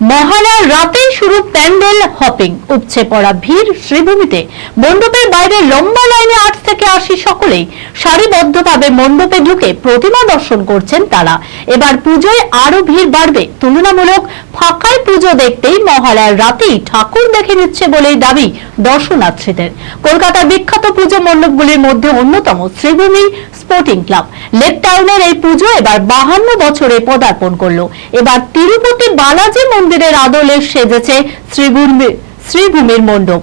মহালয়ার রাতেই শুরু প্যান্ডেল হপিং। উপচে পড়া ভিড় শ্রীভূমিতে। মণ্ডপের বাইরে লম্বা লাইনে আট থেকে আশি সকলেই সারিবদ্ধভাবে মণ্ডপে ঢুকে প্রতিমা দর্শন করছেন তারা। এবার পুজোয় আরও ভিড় বাড়বে। তুলনামূলক ফাঁকায় পুজো দেখতেই মহালয়ার রাতেই ঠাকুর দেখে নিচ্ছে বলেই দাবি দর্শনার্থীদের। কলকাতার বিখ্যাত পুজো মণ্ডপগুলির মধ্যে অন্যতম শ্রীভূমি স্পোর্টিং ক্লাব। লেক টাউনের এই পুজো এবার বাহান্ন বছরে পদার্পণ করল। এবার তিরুপতি বালাজি মন্দিরের আদলে সেজেছে শ্রীভূমি শ্রীভূমির মণ্ডপ।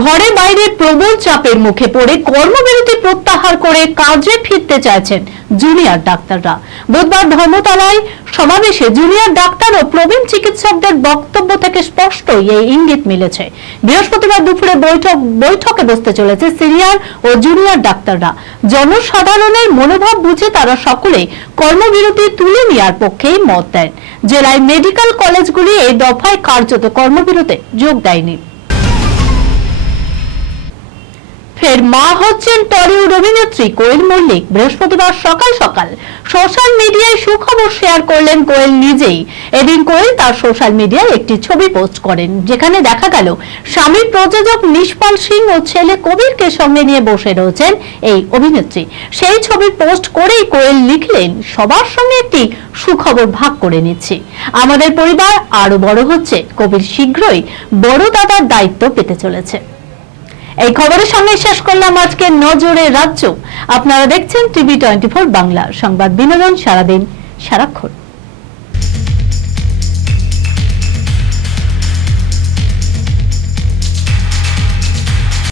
ঘরে বাইরে প্রবল চাপের মুখে পড়ে কর্মবিরতি প্রত্যাহার করে কাজে ফিরতে চাইছেন জুনিয়র ডাক্তাররা। বুধবার ধর্মতলায় সমাবেশে জুনিয়র ডাক্তার ও প্রবীণ চিকিৎসকদের বক্তব্য থেকে স্পষ্টই এই ইঙ্গিত মিলেছে। বৃহস্পতিবার দুপুরে বৈঠক, বৈঠকে বসতে চলেছে সিনিয়র ও জুনিয়র ডাক্তাররা। জনসাধারণের মনোভাব বুঝে তারা সকলে কর্মবিরতি তুলে নেওয়ার পক্ষেই মত দেন। জেলায় মেডিকেল কলেজগুলি এই দফায় কার্যত কর্মবিরতে যোগ দেয়নি। ফের মা হচ্ছেন টলিউড অভিনেত্রী কোয়েল মল্লিক। বৃহস্পতিবার সকাল সকাল সোশ্যাল মিডিয়ায় সুখবর শেয়ার করলেন কোয়েল নিজেই। এদিন কোয়েল তার সোশ্যাল মিডিয়ায় একটি ছবি পোস্ট করেন, যেখানে দেখা গেল স্বামী প্রযোজক নিষ্পাল সিং ও ছেলে কবিরকে সঙ্গে নিয়ে বসে রয়েছেন এই অভিনেত্রী। সেই ছবি পোস্ট করেই কোয়েল লিখলেন, সবার সঙ্গে একটি সুখবর ভাগ করে নিচ্ছি। আমাদের পরিবার আরও বড় হচ্ছে। কবির শীঘ্রই বড় দাদার দায়িত্ব পেতে চলেছে। এই খবরের সঙ্গে শেষ করলাম আজকে নজরে রাজ্য। আপনারা দেখছেন টিভি টোয়েন্টি ফোর বাংলা সংবাদ বিনোদন সারাদিন সারাক্ষণ।